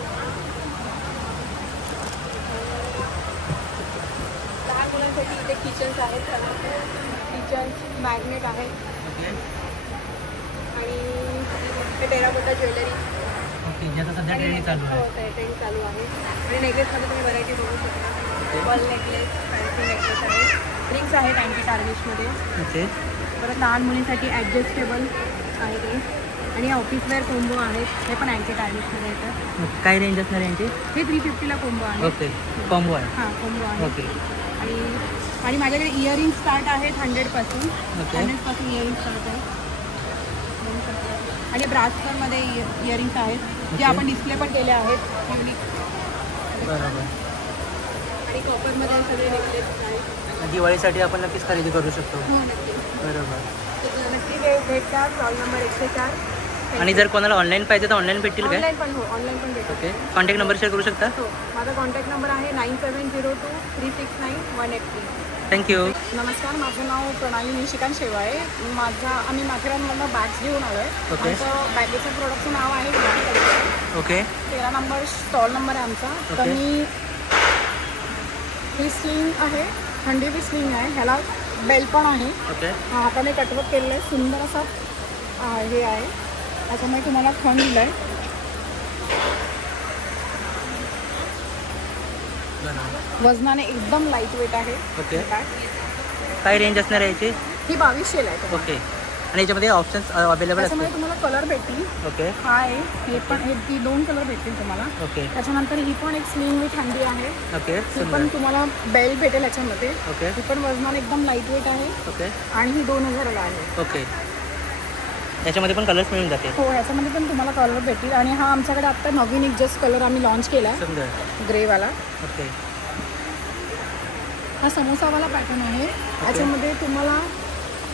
लहान मुलांसाठी इथे किचन्स आहेत, किचन मॅग्नेट आहेत. ओके. आणि हे टेराकोटा ज्वेलरी. ओके. ज्याचा सध्या ट्रेंड चालू आहे. हो, ट्रेंड चालू आहे. आणि नेकलेसमध्ये तुम्ही व्हरायटी बघू शकता. बल नेकलेस, फॅन्सी नेकलेस आहेत. रिंग्स आहेत अँटी टार्निशमध्ये. ओके. परत लहान मुलींसाठी ॲडजस्टेबल आहे ते. आणि ऑफिसवेअर कोंबो आहेत, हे पण अँटी टार्निशमध्ये येतात. काय रेंज असणार यांची? हे 350ला कोंबो आहे. ओके. कॉम्बो आहे. हां, कोंबो आहे. ओके. आणि माझ्याकडे इयरिंग स्टार्ट आहेत 100पासून. ओके. 100पासून इयरिंग स्टार्ट आहे. आणि ब्रासमध्ये इयरिंग्स आहेत जे आपण डिस्प्ले पण केले आहेत युनिक. बरोबर. आणि कॉपरमध्ये सगळे नेकलेस आहेत. दिवाळीसाठी आपण नक्कीच खरेदी करू शकतो. हो, नक्की बरोबर. नक्की भेटतात. Stall number 104. आणि जर कोणाला ऑनलाईन पाहिजे तर ऑनलाईन भेटतील काय? ऑनलाईन पण हो, ऑनलाईन पण भेटतात. ओके. कॉन्टॅक्ट नंबर शेअर करू शकता? हो, माझा कॉन्टॅक्ट नंबर आहे 9702369183. थँक्यू. नमस्कार, माझं नाव प्रणाली निशिकांत शेवा आहे. आम्ही माथेरानमधनं बॅग्स घेऊन आलो आहे. ओके. आमचं बॅगेचं प्रोडक्टचं नाव आहे Vinayak collection. Okay. 13 number stall number आहे आमचा. तर मी ही स्लिंग आहे, थंडी स्लिंग आहे. ह्याला बेल्ट पण आहे. ओके. हाताने कटवर्क केलेलं आहे. सुंदर असा हे आहे. त्याच्यामुळे तुम्हाला खण दिलं आहे. वजनाने एकदम लाईट वेट आहे. ओके. काय रेंज असणार आहे याची? ही 2200 आहे. ओके. आणि याच्यामध्ये ऑप्शन्स अवेलेबल त्याच्यामध्ये असतात? तुम्हाला कलर भेटतील. ओके. हा आहे, हे पण हे 2 कलर भेटतील तुम्हाला. ओके. त्याच्यानंतर ही पण एक स्लिंग विथ हँडी आहे. ओके. ही पण तुम्हाला बेल्ट भेटेल याच्यामध्ये. ओके. ही पण वजनाने एकदम लाईट वेट आहे. ओके. आणि ही 2000ला आहे. ओके. याच्यामध्ये पण कलर्स मिळून जाते? हो, याच्यामध्ये पण तुम्हाला कलर भेटतील. आणि हा आमच्याकडे आता नवीन एक जस्ट कलर आम्ही लॉन्च केला आहे, सुंदर ग्रेवाला. ओके. हा समोसावाला पॅटर्न आहे. याच्यामध्ये तुम्हाला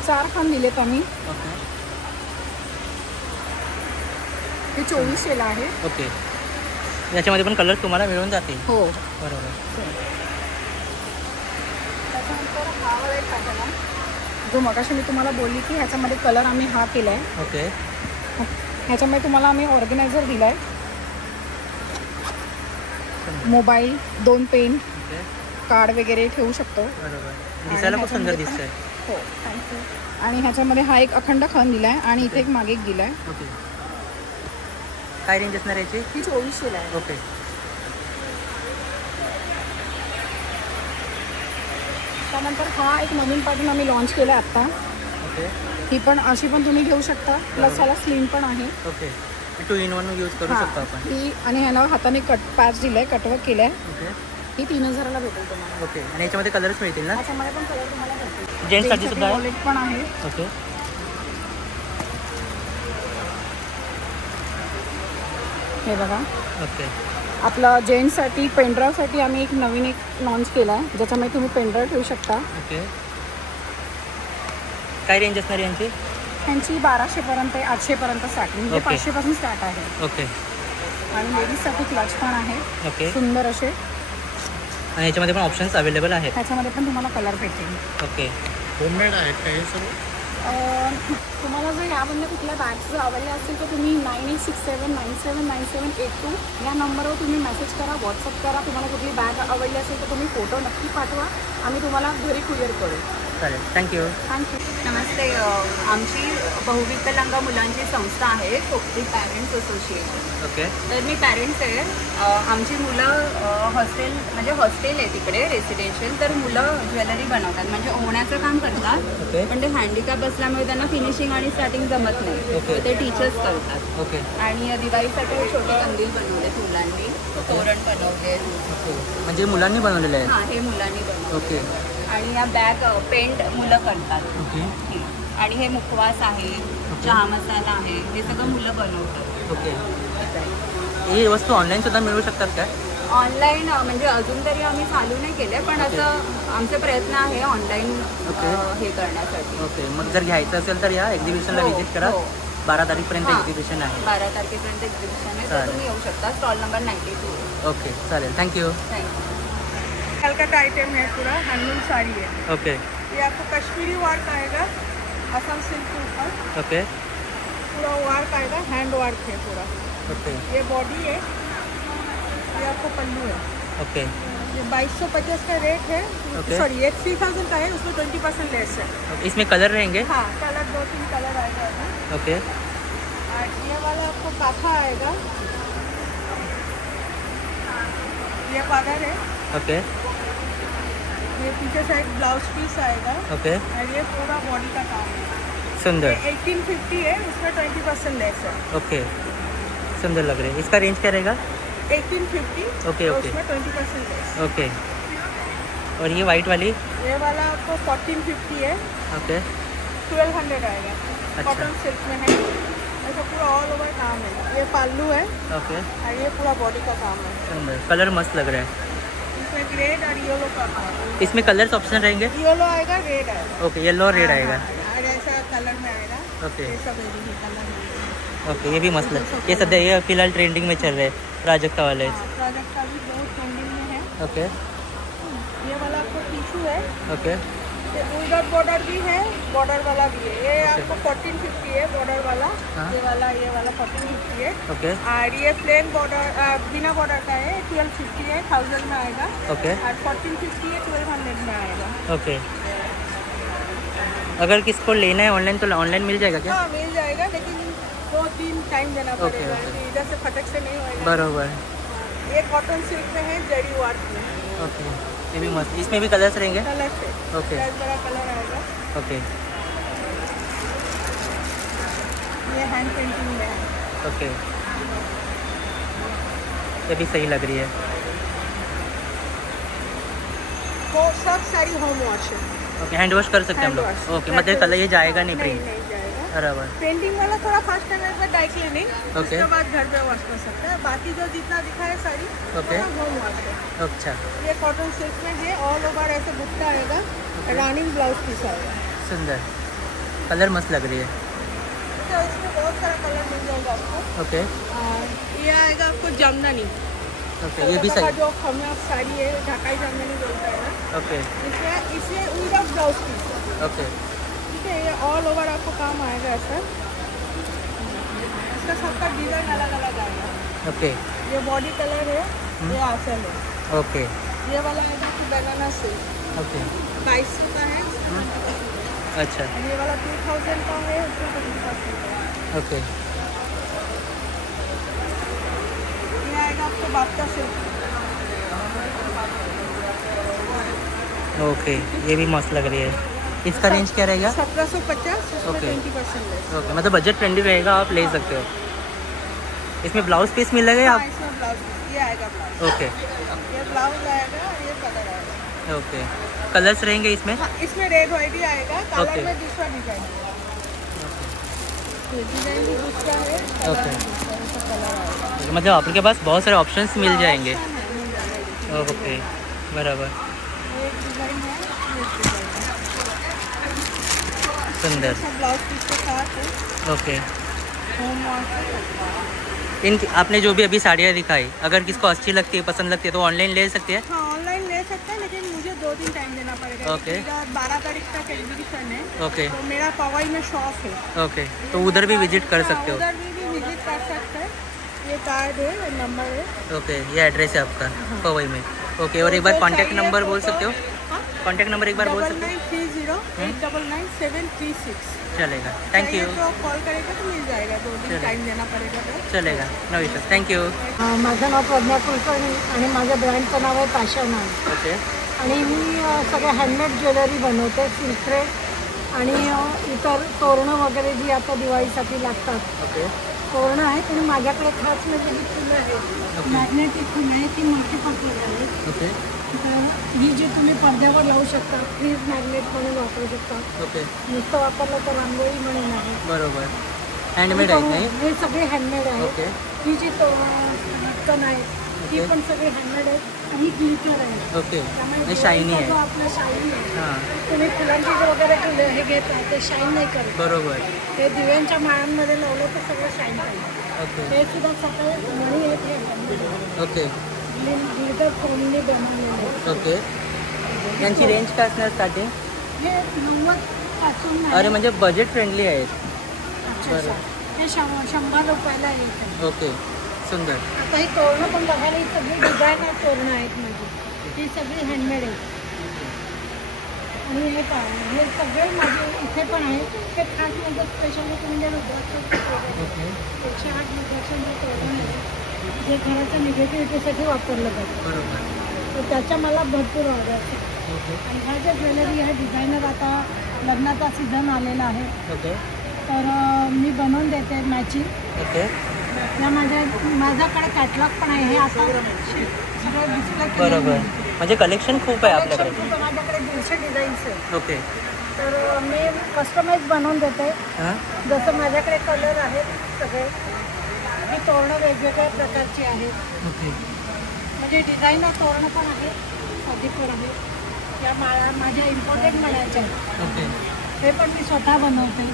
4 खान दिलेत आम्ही. ओके. हे 2400ला आहे. ओके. याच्यामध्ये पण कलर्स तुम्हाला मिळून जातील? हो, बरोबर. त्याच्यानंतर हा वाला एक पॅटर्न आहे जो मगाशी मी तुम्हाला बोलली की ह्याच्यामध्ये कलर आम्ही हा केला आहे. ओके. ह्याच्यामध्ये तुम्हाला आम्ही ऑर्गनायझर दिला आहे, मोबाईल, 2 पेन, कार्ड वगैरे ठेवू शकतो. बरोबर. दिसायला खूप सुंदर दिसतंय. हो, थँक्यू. आणि ह्याच्यामध्ये हा एक अखंड खण दिला आहे आणि इथे एक मागे एक दिला आहे. ओके. काय रेंज असणार याची? ही 2400ला आहे. ओके. त्यानंतर हा एक नवीन पॅटर्न आम्ही लॉन्च केला आहे आत्ता. ओके. ही पण अशी पण तुम्ही घेऊ शकता, प्लस ह्याला स्लिम पण आहे. ओके. 2 in 1 यूज करू शकतो आपण. ही आणि ह्याला हाताने पॅच दिलं आहे, कटवर्क केलं आहे. ओके. ही 3000ला भेटेल तुम्हाला. ओके. आणि याच्यामध्ये कलर्स मिळतील ना? त्याच्यामध्ये पण कलर तुम्हाला भेटतील. जेंट्ससाठी सुद्धा आहे? वॉलेट पण आहे. ओके. हे बघा. ओके. आपलं जेंट्ससाठी पेनड्राईव्हसाठी आम्ही एक नवीन एक लॉन्च केला आहे ज्याच्यामध्ये तुम्ही पेनड्राईव्ह ठेवू शकता. ओके. काय रेंज असणार यांची? त्यांची 1200पर्यंत 800पर्यंत स्टार्ट, म्हणजे 500पासून स्टार्ट आहे. ओके. आणि लेडीजसाठी क्लच पण आहे. ओके. सुंदर असे. आणि याच्यामध्ये पण ऑप्शन्स अवेलेबल आहेत? त्याच्यामध्ये पण तुम्हाला कलर भेटेल. ओके. होममेड आहेत का हे सर्व? तुम्हाला जर यामधल्या कुठल्या बॅग्स आवडल्या असतील तर तुम्ही 9867979782 या नंबरवर तुम्ही मेसेज करा, व्हॉट्सअप करा. तुम्हाला कुठली बॅग आवडली असेल तर तुम्ही फोटो नक्की पाठवा, आम्ही तुम्हाला घरी कुरिअर करू. चालेल, थँक्यू. नमस्ते. आमची बहुविकलांग मुलांची संस्था आहे कोकणी पॅरेंट्स असोसिएशन. ओके. तर मी पॅरेंट्स आहे. आमची मुलं हॉस्टेल आहे तिकडे रेसिडेन्शियल. तर मुलं ज्वेलरी बनवतात, म्हणजे ओढण्याचं काम करतात. पण ते हँडिकॅप असल्यामुळे त्यांना फिनिशिंग आणि स्टार्टिंग जमत नाही. ते टीचर्स करतात. ओके. आणि दिवाळीसाठी छोटे कंदील बनवलेत मुलांनी, तोरण बनवले. म्हणजे मुलांनी बनवलेले आहेत? हां, हे मुलांनी बनवले. ओके. आणि या बॅग पेंट मुलं करतात. ओके. आणि हे मुखवास आहे, चहा मसाला आहे, हे सगळं मुलं बनवतात. ओके. ही वस्तू ऑनलाईन सुद्धा मिळू शकतात काय? ऑनलाईन म्हणजे अजून तरी आम्ही चालू नाही केले, पण असं आमचे प्रयत्न आहे ऑनलाईन हे करण्यासाठी. ओके. मग जर घ्यायचं असेल तर या एक्झिबिशनला व्हिजिट करा. 12 तारीखपर्यंत एक्झिबिशन आहे. 12 तारखेपर्यंत एक्झिबिशन आहे, तर तुम्ही येऊ शकता. Stall number 92. ओके, चालेल, थँक्यू. कलकत्ता आइटम है, पूरा हैंडलूम साड़ी है. ओके. ये आपको कश्मीरी वर्क आएगा, असम सिल्क के ऊपर. ओके. पूरा वर्क आएगा, हैंड वर्क है पूरा. ओके. ये बॉडी है, ये आपको पल्लू है. ओके. ये 2250 का रेट है. ओके. सॉरी, ये 3000 का है, उसमें 20% लेस है. इसमें कलर रहेंगे? हाँ, कलर 2-3 कलर आएगा. ओके. और ये वाला आपको काथा आएगा, ये पादर है. ओके. ये पीछे साइड ब्लाउज पीस आएगा. ओके. और ये पूरा बॉडी का काम है. सुंदर. 1850 है, उसमें 20% लेस है. ओके, सुंदर लग रहे हैं. इसका रेंज क्या रहेगा? 1850. ओके. ओके. उसमें 20% लेस. ओके. और ये वाइट वाली? ये वाला आपको 1450 है. ओके. 1200 आएगा. अच्छा. कॉटन सिल्क में है. ऐसा पूरा ऑल ओवर काम है. ये पाल्लू है. ओके. और ये पूरा बॉडी का काम है. सुंदर. कलर मस्त लग रहा है. इसमें रेड और येलो का काम है. इसमें कलर्स ऑप्शन रहेंगे? येलो आएगा, रेड आएगा. ओके, येलो और रेड आएगा. और ऐसा कलर में आएगा. ओके. ये सब कलर में. ओके, ये भी मस्त लग. ये सध्या ये फिलहाल ट्रेंडिंग में चल रहे हैं प्राजक्ता वाले. प्रोजेक्ट का भी बहुत ट्रेंडिंग में है. ओके. ये वाला आपको टिशू है. ओके. ये विदाउट बॉर्डर भी है, बॉर्डर वाला भी है. ये आपको 1450 है बॉर्डर वाला. ये वाला 1450 है. ओके. और ये प्लेन बॉर्डर बिना बॉर्डर का है, 1250 है, 1000 में आएगा. ओके. और 1450 है, 1200 में आएगा. ओके. अगर किसको लेना है ऑनलाइन तो ऑनलाइन मिल जाएगा क्या? हाँ, मिल जाएगा, लेकिन 2-3 टाइम देना पड़ेगा. इधर से फटक से नहीं होएगा. बराबर. ये कॉटन सिल्क में है, जरी वर्क में. ओके. ये भी मस्त. इसमें भी कलर्स रहेंगे? कलर से. ओके. बड़ा कलर आएगा. ओके. ये हैंड पेंटिंग में है. ओके. ये भी सही लग रही है. वो सब सारी होम वॉश है. ओके, हैंड वॉश कर सकते हैं हम लोग? ओके. मतलब कलर ये जाएगा नहीं प्रिंट? नहीं जाएगा. बराबर. पेंटिंग वाला थोड़ा फास्ट टाइम है, डाई क्लीनिंग. ओके. उसके बाद घर पे वॉश कर सकते हैं. बाकी जो जितना दिखा है सारी ओके. होम वॉश है. अच्छा. ये कॉटन सिल्क में है, ऑल ओवर ऐसे बुट्टा आएगा, रनिंग ब्लाउज पीस आएगा. सुंदर. कलर मस्त लग रही है. तो इसमें बहुत सारा कलर मिल जाएगा आपको. ओके. ये आएगा आपको जामदानी. ओके, ये भी सही. जो हमें साड़ी है, ढाकाई जामदानी बोलता है ना. ओके. इसमें विदाउट ब्लाउज पीस. ओके. ठीक है. ये ऑल ओवर आपको काम आएगा ऐसा. इसका सबका डिजाइन अलग अलग आएगा. ओके. ये बॉडी कलर है, ये आंचल है. ओके. ये वाला आएगा कि बनाना सिल्क. ओके. 2200 का है. अच्छा. ये वाला 2000 का है, उसमें 20% का. ओके. ये आएगा आपको बाप्ता सिल्क. ओके, ये भी मस्त लग रही है. इसका रेंज क्या रहेगा? 1750. उसमें ओके. 20% लेस. ओके, मतलब बजट फ्रेंडली रहेगा, आप ले सकते हो. इसमें ब्लाउज पीस मिलेगा या? हाँ, इसमें ब्लाउज पीस. ये आएगा ब्लाउज. ओके. ये ब्लाउज आएगा, ये कलर आएगा. ओके. कलर्स रहेंगे इसमें? हाँ, इसमें रेड वाइट ही आएगा. Colour okay. में दूसरा डिजाइन. ये डिजाइन भी दूसरा है. ओके. कलर आएगा. मतलब आपके पास बहुत सारे ऑप्शंस मिल जाएंगे. ऑप्शन है, मिल जाएगा. ओके, बराबर. ये एक डिजाइन है, ये एक डिजाइन है. सुंदर. ब्लाउज पीस के साथ है. ओके. Home wash. आपने जो भी अभी साड़ियाँ दिखाई, अगर किसको अच्छी लगती है, पसंद लगती है तो ऑनलाइन ले सकते हैं? हाँ, ऑनलाइन ले दे सकते हैं, लेकिन मुझे 2-3 टाइम देना पड़ेगा। ओके। 12 तारीख तक एग्जीबिशन है। ओके। तो मेरा पवई में शॉप है। ओके, तो उधर भी विजिट कर सकते हो। उधर भी विजिट कर सकते हैं। ये कार्ड है, नंबर है। ओके, ये एड्रेस है आपका पवई में। ओके, और एक बार कॉन्टैक्ट नंबर बोल सकते हो? कॉन्टैक्ट नंबर एक बार बोल सकते हो? 9930899936 चलेगा, थँक यू। तो कॉल करेगा तो मिल जाएगा, 2 दिन टाइम देना पडेगा तो चलेगा, नो इश्यूज, थँक्यू। माझं नाव प्रज्ञा कुलकर्णी आणि माझ्या ब्रँडचं नाव आहे पॅशन आर्ट. ओके. आणि मी सगळं हँडमेड ज्वेलरी बनवते, सिल्क थ्रेड आणि इतर तोरणं वगैरे जी आता दिवाळीसाठी लागतात. ओके. तोरणं आहेत आणि माझ्याकडे खास म्हणजे जी फुलं आहेत, मॅग्नेटिक फुलं आहेत, ती मल्टीपर्पज आहेत. ओके. तर ही जी तुम्ही पडद्यावर लावू शकता, फ्रीज मॅग्नेट म्हणून वापरू शकता. ओके. नुसतं वापरलं तर रांगोळी म्हणून आहे. बरोबर, हँडमेड आहे नाही? हे सगळे हँडमेड आहे. ओके. ही जी लटकन आहे ती पण सगळी हँडमेड आहे आणि ग्लिटर आहे. ओके, त्यामुळे शायनी आहे. आपलं शायनी आहे. हां, तुम्ही फुलांची वगैरे हे घेता ते शाईन नाही करत. बरोबर. ते दिव्यांच्या माळांमध्ये लावलं तर सगळं शाईन पाहिजे. ओके. हे सुद्धा सकाळी मणी आहेत हे handmade. ओके. ग्लिटर फोमने बनवलेलं आहे. ओके, यांची रेंज काय असणार स्टार्टिंग? हे 90 पासून आहे. अरे म्हणजे बजेट फ्रेंडली आहेत. अच्छा, अच्छा. हे 100 रुपयाला येतं. ओके, सुंदर. आता ही तोरणं पण बघायला ही सगळी डिझायनर तोरणं आहेत माझी. ही सगळी हँडमेड आहेत. आणि हे पहा, हे सगळे माझे इथे पण आहे. हे खास म्हणजे स्पेशालिटी म्हणजे रुद्राक्षाचं ओके. 108 रुद्राक्षांचं तोरण आहे, जे घराच्या निगेटिव्हिटीसाठी वापरलं जातं. बरोबर. तर त्याच्या मला भरपूर ऑर्डर आहे. ओके. आणि ह्या ज्या ज्वेलरी ह्या डिझायनर आता लग्नाचा सीझन आलेला आहे, ओके. तर मी बनवून देते मॅचिंग. ओके. या माझ्याकडे कॅटलॉग पण आहे. हे आता सगळं डिस्प्ले बरोबर, म्हणजे कलेक्शन खूप आहे आपल्याकडे. माझ्याकडे 150 डिझाईन्स आहे. ओके. तर मी कस्टमाइज बनवून देते. हां, जसं माझ्याकडे कलर आहेत सगळे. ही तोरणं वेगवेगळ्या प्रकारची आहेत. ओके. म्हणजे डिझायनर तोरणं पण आहेत, साधी पण आहेत. या माळा माझ्या इम्पोर्टेड माळ्याच्या आहेत. ओके. हे पण मी स्वतः बनवते,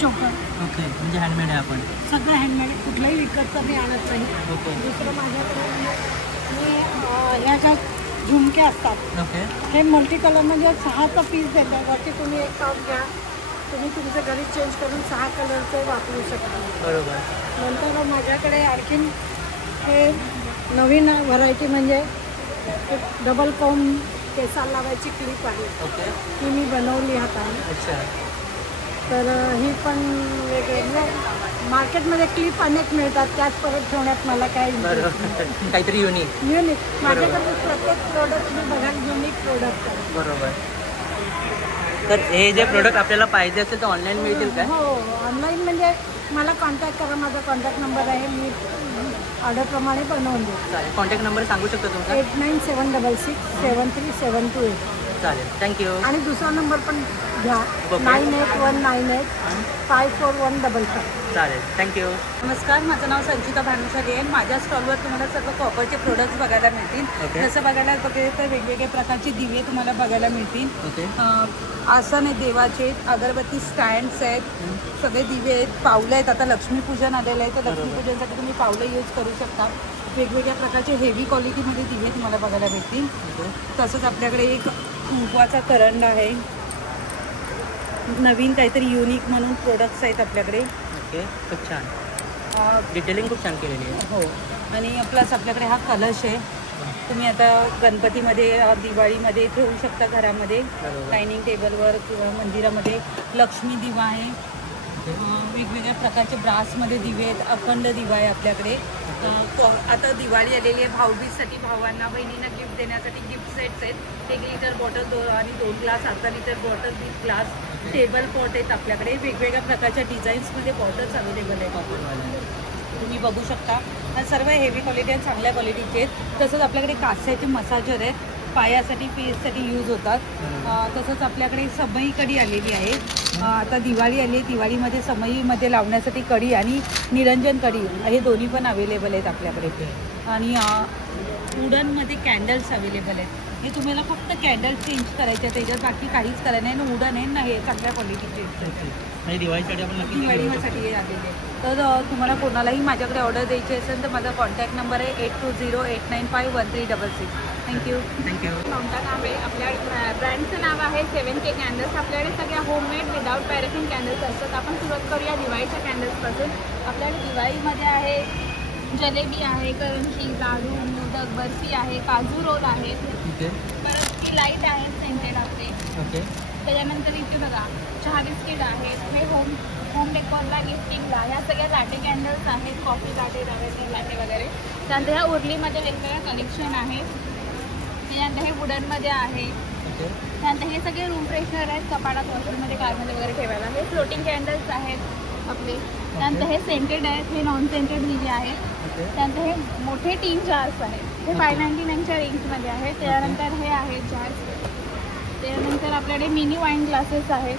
चोकर. ओके, म्हणजे हँडमेड आहे आपण. सगळं हँडमेड, कुठलंही विकतचं मी आणत नाही. ओके. दुसरं माझ्याकडे मी ह्या ज्या झुमके असतात, ओके. हे मल्टी कलर म्हणजे 6चा पीस देतात. वरती तुम्ही एक टॉप घ्या, तुम्ही तुमच्या घरी चेंज करून 6 कलरचे वापरू शकता. बरोबर. नंतर माझ्याकडे आणखीन हे नवीन व्हरायटी म्हणजे डबल कॉम केसाला लावायची क्लिप आहे. ओके. ती मी बनवली हाताने. अच्छा. तर ही पण वेगळे मार्केटमध्ये क्लिप अनेक मिळतात, त्याच परत ठेवण्यात मला काही बरोबर, काहीतरी युनिक. माझ्याकडे प्रत्येक प्रोडक्ट मी बघा युनिक प्रोडक्ट आहे. बरोबर. तर हे जे प्रोडक्ट आपल्याला पाहिजे असेल तर ऑनलाईन मिळतील काय? हो, ऑनलाईन म्हणजे मला कॉन्टॅक्ट करा. माझा कॉन्टॅक्ट नंबर आहे, मी ऑर्डरप्रमाणे बनवून देते. चालेल, कॉन्टॅक्ट नंबर सांगू शकता तुमचा? 8976673728. चालेल, थँक्यू. आणि दुसरा नंबर पण घ्या, 9819854155. चालेल, थँक्यू. नमस्कार, माझं नाव संचिता भानुशाली आहे. माझ्या स्टॉलवर तुम्हाला सर्व कॉपरचे प्रोडक्ट्स बघायला मिळतील. ओके. जसं बघायला बघेल तर वेगवेगळ्या प्रकारचे दिवे तुम्हाला बघायला मिळतील. ओके. आसन आहे देवाचे, अगरबत्ती स्टँड्स आहेत, सगळे दिवे आहेत, पावलं आहेत. आता लक्ष्मीपूजन आलेलं आहे, तर लक्ष्मीपूजनसाठी तुम्ही पावलं यूज करू शकता. वेगवेगळ्या प्रकारचे हेवी क्वालिटीमध्ये दिवे तुम्हाला बघायला भेटतील. तसंच आपल्याकडे एक कुंकवाचा करंड आहे. नवीन काहीतरी युनिक म्हणून प्रोडक्ट्स आहेत आपल्याकडे. ओके, खूप छान. डिटेलिंग खूप छान केलेली आहे. हो, आणि प्लस आपल्याकडे हा कलश आहे. तुम्ही आता गणपतीमध्ये, दिवाळीमध्ये ठेवू शकता घरामध्ये, डायनिंग टेबलवर किंवा मंदिरामध्ये. लक्ष्मी दिवा आहे. वेगवेगळ्या प्रकारचे ब्रासमध्ये दिवे आहेत. अखंड दिवा आहे आपल्याकडे. आता दिवाळी आलेली आहे, भाऊबीजसाठी भावांना बहिणींना गिफ्ट देण्यासाठी गिफ्ट सेट्स आहेत. 1 लिटर बॉटल आणि 2 ग्लास, अर्धा litre bottle, 20 glass, table pot आहेत आपल्याकडे. वेगवेगळ्या प्रकारच्या डिझाईन्समध्ये बॉटल्स अवेलेबल आहेत. तुम्ही बघू शकता. सर्व हेवी क्वालिटी आणि चांगल्या क्वालिटीचे आहेत. तसंच आपल्याकडे कास्याचे मसाजर आहेत, पायासाठी फेससाठी यूज होतात. तसंच आपल्याकडे समई कढी आलेली आहे. आता दिवाळी आली आहे, दिवाळीमध्ये समईमध्ये लावण्यासाठी कढी आणि निरंजन कढी हे दोन्ही पण अवेलेबल आहेत आपल्याकडे. आणि वुडनमध्ये कॅन्डल्स अवेलेबल आहेत. हे तुम्हाला फक्त कॅन्डल चेंज करायचे त्याच्यात, बाकी काहीच करायचं नाही. आणि वुडन आहे ना, हे चांगल्या क्वालिटीचे आणि दिवाळीसाठी आपण नक्की दिवाळीसाठी आलेले. तर तुम्हाला कोणालाही माझ्याकडे ऑर्डर द्यायची असेल तर माझा कॉन्टॅक्ट नंबर आहे 8208951366. थँक्यू. ममता कांबळे. आपल्या ब्रँडचं नाव आहे 7K कॅन्डल्स. आपल्याकडे सगळ्या होममेड विदाउट पॅरेफिन कॅन्डल्स असतात. आपण सुरुवात करूया दिवाळीच्या कॅन्डल्सपासून. आपल्याकडे दिवाळीमध्ये आहे जलेबी आहे, करंजी, लाडू, मोदक, बर्फी आहे, काजू रोल आहे, परत लाईट आहे सेंटेड आपले. त्याच्यानंतर इथे बघा चहा बिस्किट आहेत, हे होम डेकोरला गिफ्टिंगला ह्या सगळ्या लाटे कॅन्डल्स आहेत, कॉफी लाटे, रव्याचे लाटे वगैरे. त्यानंतर ह्या उरलीमध्ये वेगवेगळ्या कलेक्शन आहे. त्यानंतर हे वुडनमध्ये आहे. त्यानंतर हे सगळे रूम फ्रेशनर आहेत, कपाटात, वॉशरूममध्ये, कारमध्ये वगैरे ठेवायला. हे फ्लोटिंग कॅन्डल्स आहेत आपले. त्यानंतर हे सेंटेड आहेत, हे नॉन सेंटेड जे आहेत. त्यानंतर हे मोठे 3 जार्स आहेत, हे 599च्या रेंजमध्ये आहेत. त्यानंतर हे आहेत जार्स. त्यानंतर आपल्याकडे मिनी वाईन ग्लासेस आहेत.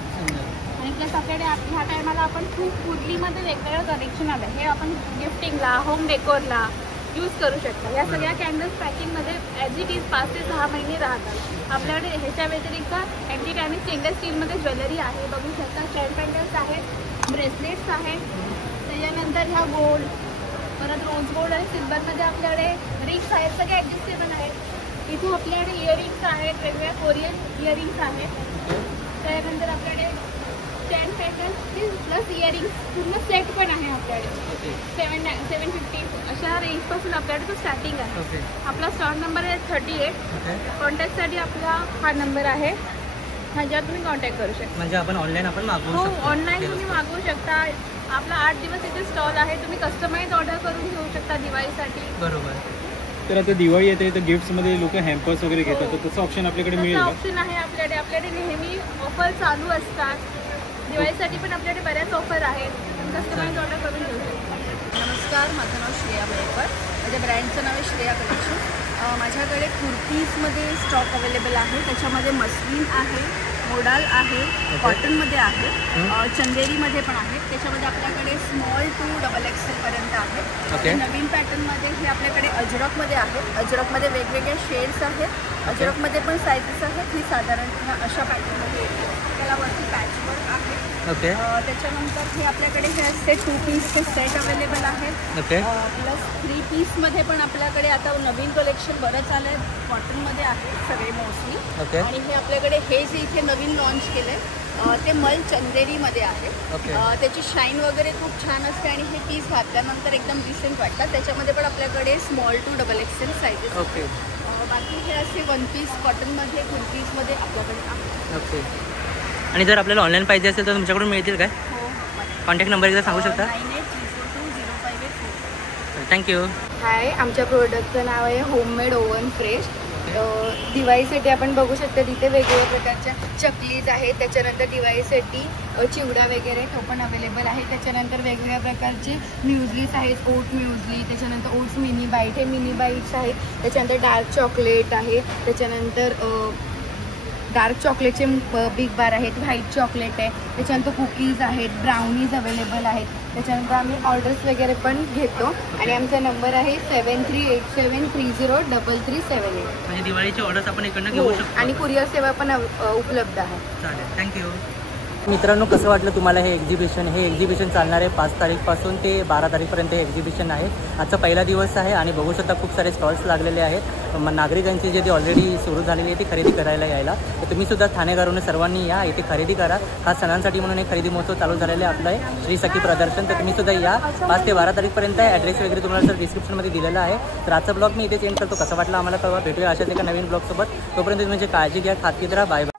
आणि प्लस आपल्याकडे ह्या टायमाला आपण खूप उरलीमध्ये वेगवेगळं कलेक्शन आलं. हे आपण गिफ्टिंगला, होम डेकोरला यूज करू शकता. या सगळ्या कॅन्डल्स पॅकिंगमध्ये ॲज इट इज 5 ते 6 महिने राहतात. आपल्याकडे ह्याच्या व्यतिरिक्त अँटिक आणि स्टेनलेस स्टीलमध्ये ज्वेलरी आहे, बघू शकता. चेन पॅन्डल्स आहेत, ब्रेसलेट्स आहेत. त्याच्यानंतर ह्या गोल्ड, परत रोज गोल्ड आणि सिल्वरमध्ये आपल्याकडे रिंग्स आहेत, सगळे ॲडजस्टेबल आहेत. इथून आपल्याकडे इयरिंग्स आहेत, वेगवेगळ्या कोरियन इयरिंग्स आहेत. त्यानंतर आपल्याकडे चेन पॅन्डल्स प्लस इयरिंग्स पूर्ण सेट पण आहे आपल्याकडे. 750 अशा रेंजपासून आपल्याकडे तो स्टार्टिंग आहे. आपला स्टॉल नंबर आहे 38. कॉन्टॅक्टसाठी आपला हा नंबर आहे, ह्याच्यावर तुम्ही कॉन्टॅक्ट करू शकता. म्हणजे आपण ऑनलाईन आपण मागवू शकतो. हो, ऑनलाईन तुम्ही मागवू शकता. आपला 8 दिवस इथे स्टॉल आहे, तुम्ही कस्टमाइज ऑर्डर करून घेऊ शकता दिवाळीसाठी. बरोबर. तर आता दिवाळी येते तर गिफ्ट्समध्ये लोक हॅम्पर्स वगैरे घेतात, तर तसं ऑप्शन आपल्याकडे मिळेल का? ऑप्शन आहे आपल्याकडे नेहमी ऑफर चालू असतात. दिवाळीसाठी पण आपल्याकडे बऱ्याच ऑफर आहेत, कस्टमाइज ऑर्डर करून घेऊ शकता. नमस्कार, माझं नाव श्रेया मयेकर. माझ्या ब्रँडचं नाव आहे श्रेया कलेक्शन. माझ्याकडे कुर्तीजमध्ये स्टॉक अवेलेबल आहे. त्याच्यामध्ये मस्लिन आहे, मोडाल आहे, कॉटनमध्ये आहे, चंदेरीमध्ये पण आहे. त्याच्यामध्ये आपल्याकडे स्मॉल टू XXL पर्यंत आहे. नवीन पॅटर्नमध्ये हे आपल्याकडे अजरकमध्ये आहेत. अजरकमध्ये वेगवेगळे शेड्स आहेत. अजरकमध्ये पण सायझेस आहेत. ही साधारण अशा पॅटर्नमध्ये येते. त्याला वरती पॅचवर्क आहे. त्याच्यानंतर हे आपल्याकडे हे असते 2 पीसचे सेट अवेलेबल आहेत. प्लस 3 पीसमध्ये पण आपल्याकडे आता नवीन कलेक्शन बरंच आलं आहे. कॉटनमध्ये आहे सगळे मोस्टली. आणि हे आपल्याकडे हे जे इथे नवीन लॉन्च केलं आहे ते मल चंदेरीमध्ये आहे. त्याची शाईन वगैरे खूप छान असते आणि हे पीस घातल्यानंतर एकदम डिसेंट वाटतात. त्याच्यामध्ये पण आपल्याकडे स्मॉल टू XXL साईजेस. बाकी हे असे 1 पीस कॉटनमध्ये, कुर्तीजमध्ये आपल्याकडे आहे. आणि जर आपल्याला ऑनलाईन पाहिजे असेल तर तुमच्याकडून मिळतील काय? कॉन्टॅक्ट नंबर एकदा सांगू शकता? 98342058. थँक्यू. हाय, आमच्या प्रोडक्टचं नाव आहे होममेड ओव्हन फ्रेश. दिवाळीसाठी आपण बघू शकता तिथे वेगवेगळ्या प्रकारच्या चकलीज आहेत. त्याच्यानंतर दिवाळीसाठी चिवडा वगैरे तो पण अवेलेबल आहे. त्याच्यानंतर वेगवेगळ्या प्रकारचे म्युझलीज आहेत, ओट म्युझली, त्याच्यानंतर ओट्स मिनी बाईट, हे मिनी बाईट्स आहेत. त्याच्यानंतर डार्क चॉकलेट आहे. त्याच्यानंतर डार्क चॉकलेटचे बिग बार आहेत, व्हाईट चॉकलेट आहे. त्याच्यानंतर कुकीज आहेत, ब्राउनीज अवेलेबल आहेत. त्याच्यानंतर आम्ही ऑर्डर्स वगैरे पण घेतो आणि आमचा नंबर आहे 7387303378. म्हणजे दिवाळीची ऑर्डर्स आपण इकडनं घेऊ शकतो आणि कुरिअर सेवा पण उपलब्ध आहे. चालेल, थँक्यू. मित्रांनो, कसं वाटलं तुम्हाला हे एक्झिबिशन? हे एक्झिबिशन चालणार आहे 5 तारीखपासून ते 12 तारीखपर्यंत हे एक्झिबिशन आहे. आजचा पहिला दिवस आहे आणि बघू शकता खूप सारे स्टॉल्स लागलेले आहेत. नागरिकांची जे ऑलरेडी सुरू झालेली आहे ती खरेदी करायला यायला. तर तुम्हीसुद्धा ठाणेकरांनी सर्वांनी या, इथे खरेदी करा. हा सणांसाठी म्हणून एक खरेदी महोत्सव चालू झालेला आहे आपलं आहे श्री सखी प्रदर्शन. तर तुम्हीसुद्धा या. 5 ते 12 तारीखपर्यंत आहे. ॲड्रेस वगैरे तुम्हाला सर डिस्क्रिप्शनमध्ये दिलेला आहे. तर आजचा ब्लॉग मी इथे चेंज करतो. कसा वाटला आम्हाला कळवा. भेटूया अशाच एका नवीन ब्लॉगसोबत. तोपर्यंत तुम्ही काळजी घ्या, खात राहा. Bye bye.